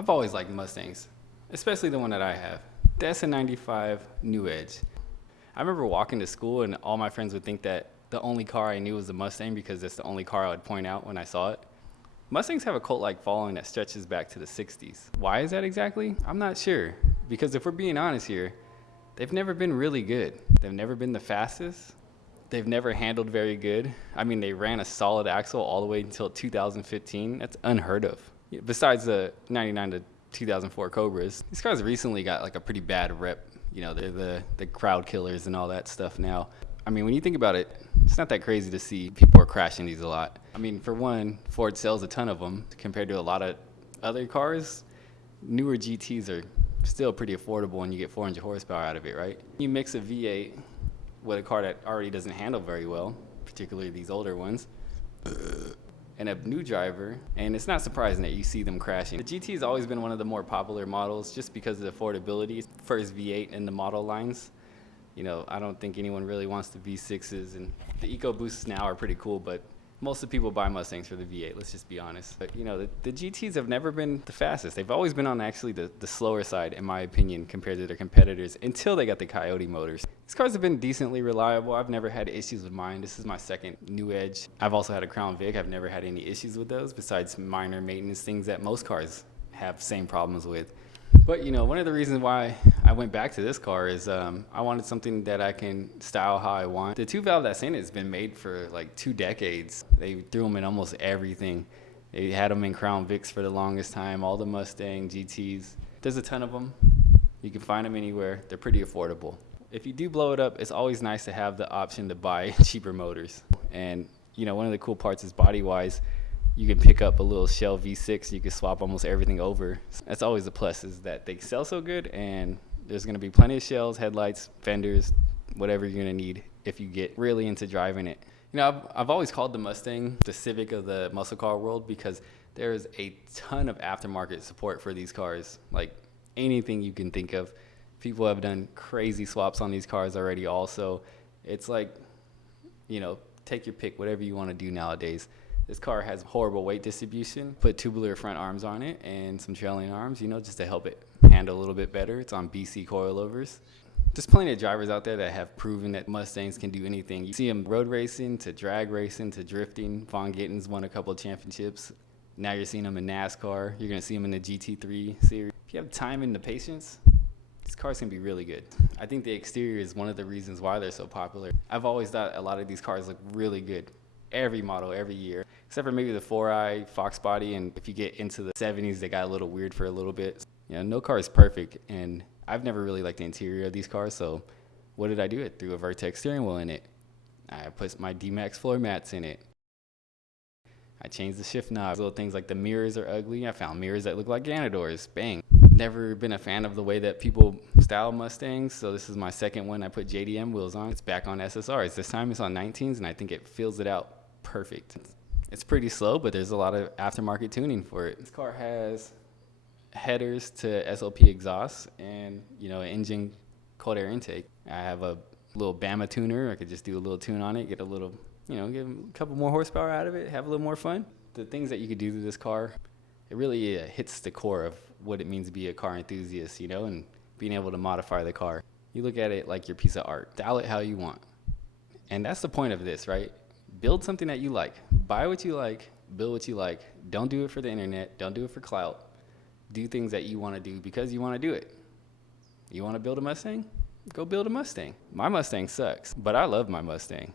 I've always liked Mustangs, especially the one that I have. The SN95 New Edge. I remember walking to school and all my friends would think that the only car I knew was a Mustang because that's the only car I would point out when I saw it. Mustangs have a cult-like following that stretches back to the 60s. Why is that exactly? I'm not sure. Because if we're being honest here, they've never been really good. They've never been the fastest. They've never handled very good. I mean, they ran a solid axle all the way until 2015. That's unheard of. Besides the 99 to 2004 Cobras, these cars recently got like a pretty bad rep. You know, they're the crowd killers and all that stuff now. I mean, when you think about it, it's not that crazy to see people are crashing these a lot. I mean, for one, Ford sells a ton of them compared to a lot of other cars. Newer GTs are still pretty affordable and you get 400 horsepower out of it, right? You mix a V8 with a car that already doesn't handle very well, particularly these older ones, and a new driver, and it's not surprising that you see them crashing. The GT has always been one of the more popular models just because of the affordability. First V8 in the model lines. You know, I don't think anyone really wants the V6s, and the EcoBoosts now are pretty cool, but most of the people buy Mustangs for the V8, let's just be honest. But you know, the GTs have never been the fastest. They've always been on actually the slower side, in my opinion, compared to their competitors until they got the Coyote motors. These cars have been decently reliable. I've never had issues with mine. This is my second New Edge. I've also had a Crown Vic. I've never had any issues with those besides minor maintenance things that most cars have same problems with. But you know, one of the reasons why I went back to this car is I wanted something that I can style how I want. The two valve that's in it has been made for like 2 decades. They threw them in almost everything. They had them in Crown Vics for the longest time, all the Mustang GTs. There's a ton of them. You can find them anywhere. They're pretty affordable. If you do blow it up, it's always nice to have the option to buy cheaper motors. And you know, one of the cool parts is body-wise, you can pick up a little Shell V6, you can swap almost everything over. That's always a plus, is that they sell so good and there's gonna be plenty of shells, headlights, fenders, whatever you're gonna need if you get really into driving it. You know, I've always called the Mustang the Civic of the muscle car world because there's a ton of aftermarket support for these cars. Like anything you can think of. People have done crazy swaps on these cars already also. It's like, you know, take your pick, whatever you wanna do nowadays. This car has horrible weight distribution. Put tubular front arms on it and some trailing arms, you know, just to help it handle a little bit better. It's on BC coilovers. There's plenty of drivers out there that have proven that Mustangs can do anything. You see them road racing to drag racing to drifting. Von Gitten's won a couple of championships. Now you're seeing them in NASCAR. You're gonna see them in the GT3 series. If you have time and the patience, these cars can be really good. I think the exterior is one of the reasons why they're so popular. I've always thought a lot of these cars look really good. Every model, every year, except for maybe the 4i Fox body, and if you get into the 70s, they got a little weird for a little bit. You know, no car is perfect, and I've never really liked the interior of these cars, so what did I do? I threw a Vertex steering wheel in it. I put my D-Max floor mats in it. I changed the shift knobs. Little things like the mirrors are ugly. I found mirrors that look like Ganadors. Bang. Never been a fan of the way that people style Mustangs, so this is my second one. I put JDM wheels on. It's back on SSRs. This time it's on 19s, and I think it fills it out perfect. It's pretty slow, but there's a lot of aftermarket tuning for it. This car has headers to SOP exhaust and, you know, an engine cold air intake. I have a little Bama tuner. I could just do a little tune on it, get a little, you know, get a couple more horsepower out of it, have a little more fun. The things that you could do to this car, it really hits the core of what it means to be a car enthusiast, you know, and being able to modify the car. You look at it like your piece of art. Style it how you want. And that's the point of this, right? Build something that you like. Buy what you like, build what you like. Don't do it for the internet. Don't do it for clout. Do things that you want to do because you want to do it. You want to build a Mustang? Go build a Mustang. My Mustang sucks, but I love my Mustang.